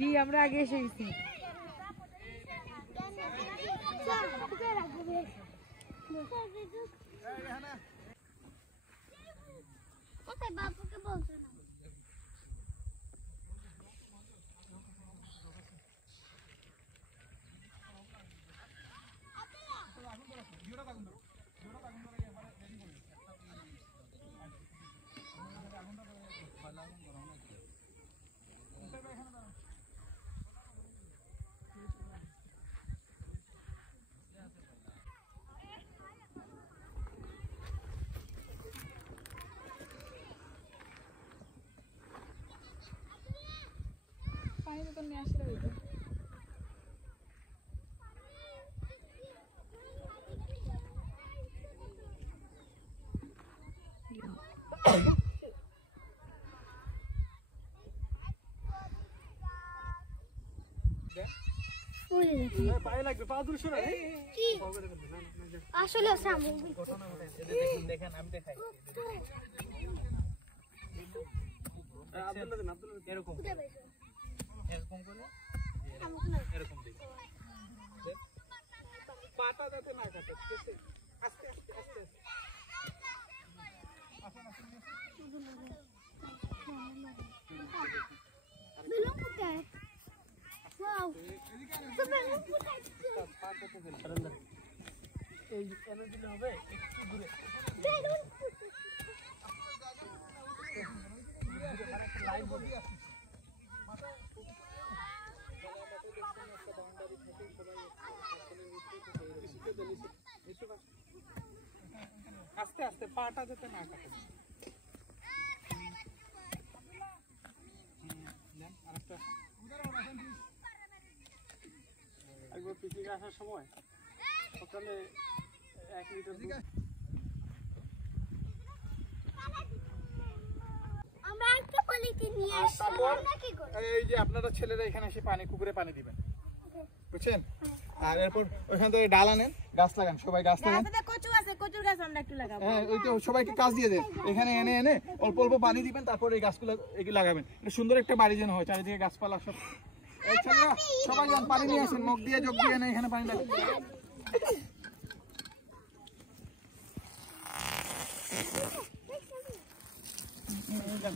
জি আমরা আগে এসে গেছি। বাপুকে বলছো না পানি বোতল নিয়ে আসলে হইতো। আসলে দেখেন আমি দেখাই এরকম এরকম করে এরকম দেখি পাটা যাতে না কাটে আস্তে আস্তে আস্তে আস্তে বেলুন কোথায় ওয়াও তো বেলুন কোথায় পাটা তো ফেল এই এনে দিলে হবে একটু দূরে বেলুন লাইভ বডি আছে আস্তে আস্তে পাটা যেতে না কাটে একবার পিকনিক আসার সময় সকালে 1 লিটার দুধ আমরা একটা পলিথিন নিয়ে আসছি আমরা কি করব এই যে আপনারা ছেলেরা এখানে এসে পানি কুকুরে পানি দিবেন বুঝছেন আর এরপর ওইখান থেকে ডাল আনেন গাছ লাগান সবাই গাছ লাগান গাছে কচু আছে কচুর গাছ আমরা একটু লাগাবো হ্যাঁ ওই তো সবাইকে কাজ দিয়ে দেন এখানে এনে এনে অল্প অল্প পানি দিবেন তারপর এই গাছগুলো এগুলো লাগাবেন এটা সুন্দর একটা বাড়ি যেন হয় চারিদিকে গাছপালা সব এই ছেলেরা সবাই যান পানি নিয়ে আসেন মুখ দিয়ে যোগ দিয়ে এনে এখানে পানি লাগান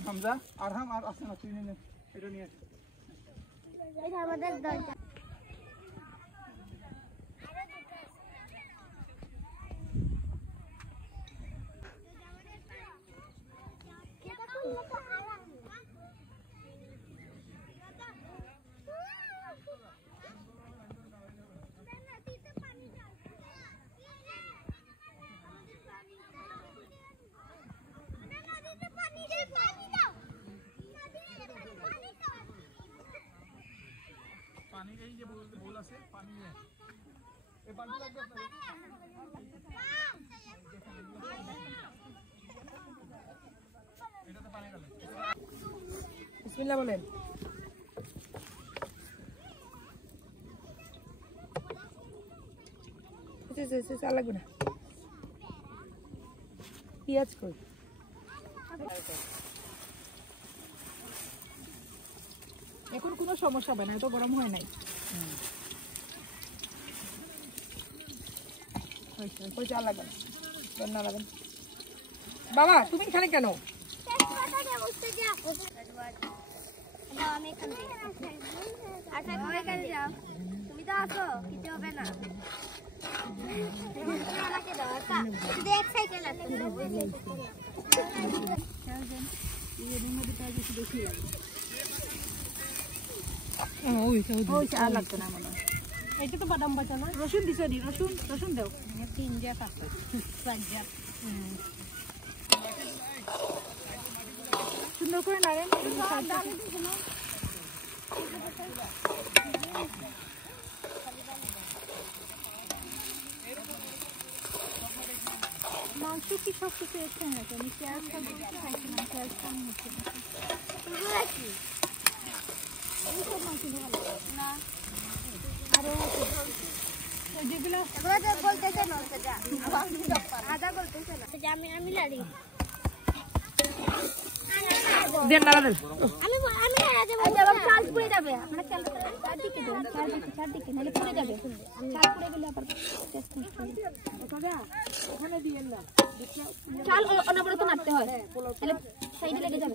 হামজা আর হাম আর আসেন তুই নিয়ে এটা নিয়ে এটা আমাদের দরজা পানি এই যে বল আছে পানি এই পানি লাগবে আপনাদের এটাতে পানি গেল বিসমিল্লাহ বলেন চা লাগবে না পেঁয়াজ কই এখন কোনো সমস্যা হবে না এত গরম হয় নাই ওই চা লাগবে না লাগবে বাবা তুমি এখানে কেন তুমি তো আসো কিছু হবে না লাগতো না মনে হয় এটা তো বাদাম বাটা না রসুন দিছ নি রসুন রসুন দাও 3 জাত আছে 4 জাত সুন্দর করে নাড়েন মাংস কি সব কিছু এসে না আমি পেঁয়াজ খাইছি না পেঁয়াজ কম হচ্ছে না আরো যেগুলো বলতেছে না আদা বলতেছে না আমি লাড়ি দেন না দেন আমি হেরা দেব আবার চার্জ পড়ে যাবে আপনারা খেয়াল করেন চারদিকে দেন চারদিকে নালে পড়ে যাবে চার্জ পড়ে গেলে আবার টেস্ট করতে ওখানে দিয়েন না চাল অনবরত নাড়তে হয় তাহলে সাইডে লেগে যাবে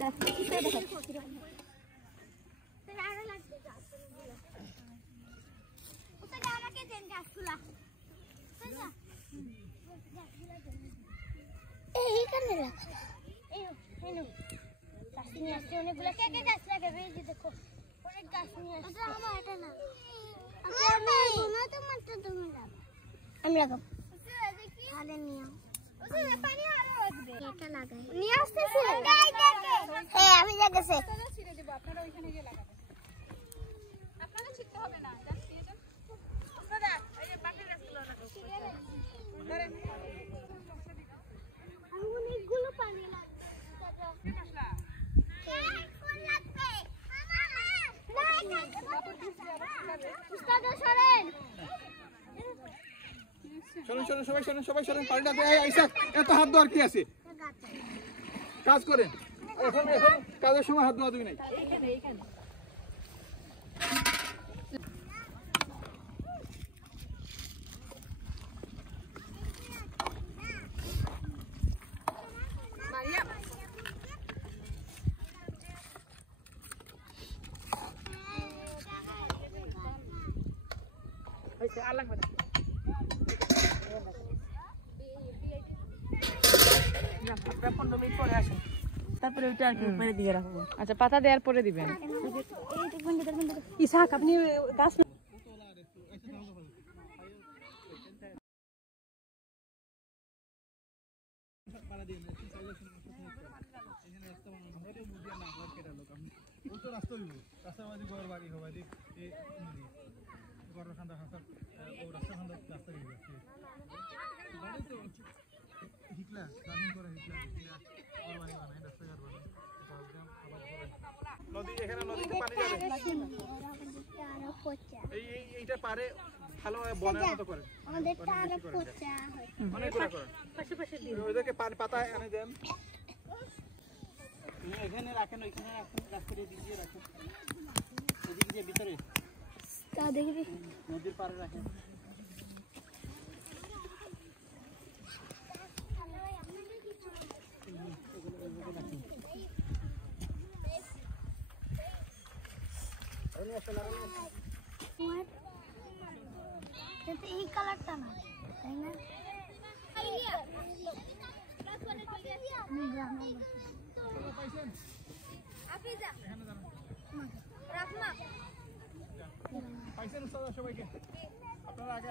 দেখ কি করে দেখ আরো লাগবে ওটা আমাকে দেন গাছগুলা এইখানে রাখো এই হেনো গাছ নিয়ে আসছে অনেকগুলো কে কে গাছ লাগাবে এই যে দেখো অনেক গাছ নিয়ে আসছে এটা আমার এটা না আমি না তোমারটা তুমি লাগাও আমি লাগাবো আরে নিও ওসে পানি আরো লাগবে এটা লাগাই নিয়ে আসতেছে হ্যাঁ আমি লাগাইছে ছিড়ে দেব আপনারা ওইখানে গিয়ে লাগাবেন আপনারা ছিড়তে হবে না জাস্ট দিয়ে দেন দাদা এই যে বাকি গাছগুলো লাগাও ধরে আমি অনেকগুলো পানি লাগবে দাদা কি মশলা কোন লাগবে উস্তাদ সরেন সবাই সরেন পানিটা দিয়ে আইসা এত হাত ধোয়ার কি আছে কাজ করেন এখন কাজের সময় হাত ধোয়া দিবি নাই এইখানে তারপরে ওইটা আর কি উপরে দিয়ে রাখবো আচ্ছা পাতা দেওয়ার পরে দিবেন ইসাক আপনি গাছ নদী এখানে নদীতে পানি যাবে এইটা পারে ভালোভাবে বনের মতো করে আমাদের তারা পচা অনেক করে করেন পাশে দিয়ে ওইটাকে পাতা এনে দেন এখানে রাখেন ওইখানে রাখেন রাস্তায় দিয়ে রাখেন ওদিকে যে ভিতরে তা দেখবি নদীর পাড়ে রাখেন এই কালারটা না তাই না পাইছেন উস্তাদ সবাইকে আপনারা আগে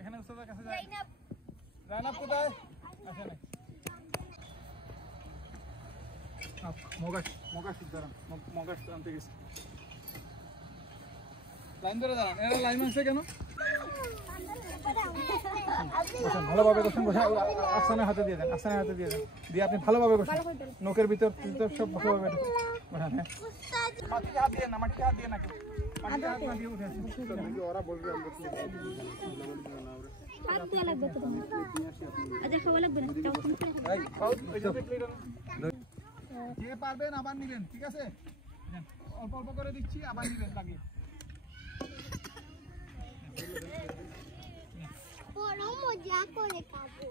এখানে উস্তাদের কাছে যান জাইনাব কোথায় আসে নাই মগাস আনতে গেছে লাইন ধরে দাঁড়ান এরা লাইন মানছে কেন ভালোভাবে বসেন আসানের হাতে দিয়ে দেন দিয়ে আপনি ভালোভাবে বসেন নখের ভিতর সব ভালোভাবে বসান হ্যাঁ মাটিতে হাত দিয়ে না মাটিতে হাত দিয়ে না মাটিতে হাত না দিয়ে উঠে ওরা বলবে হাত দেওয়া লাগবে তো তোমার আচ্ছা খাওয়া লাগবে না যে পারবেন আবার নিবেন ঠিক আছে অল্প অল্প করে দিচ্ছি আবার নিবেন লাগিয়ে বড় মজা করে খাবো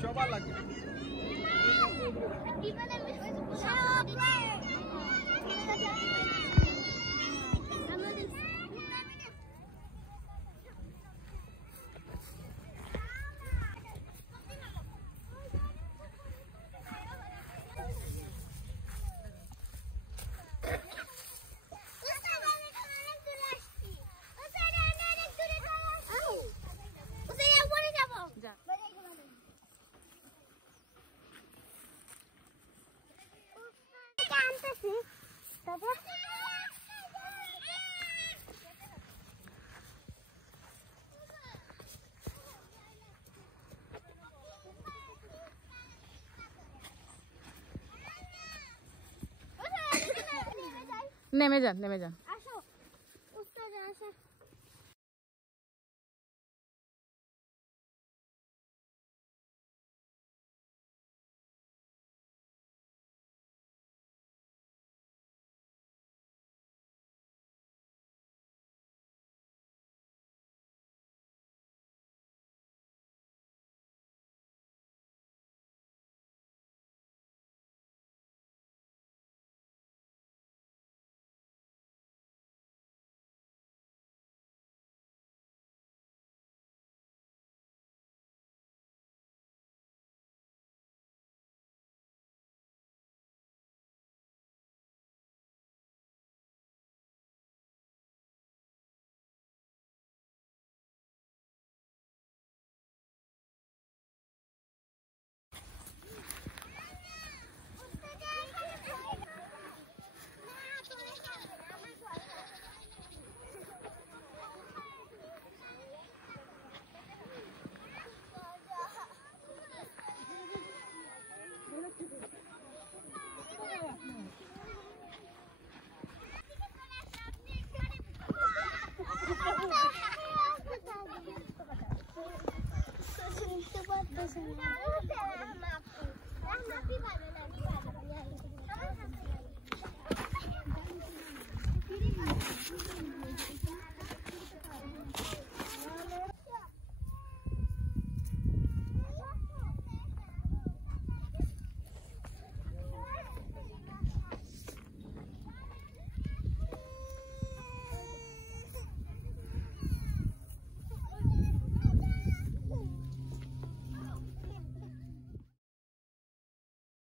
সবার লাগবে নেমে যান নেমে যান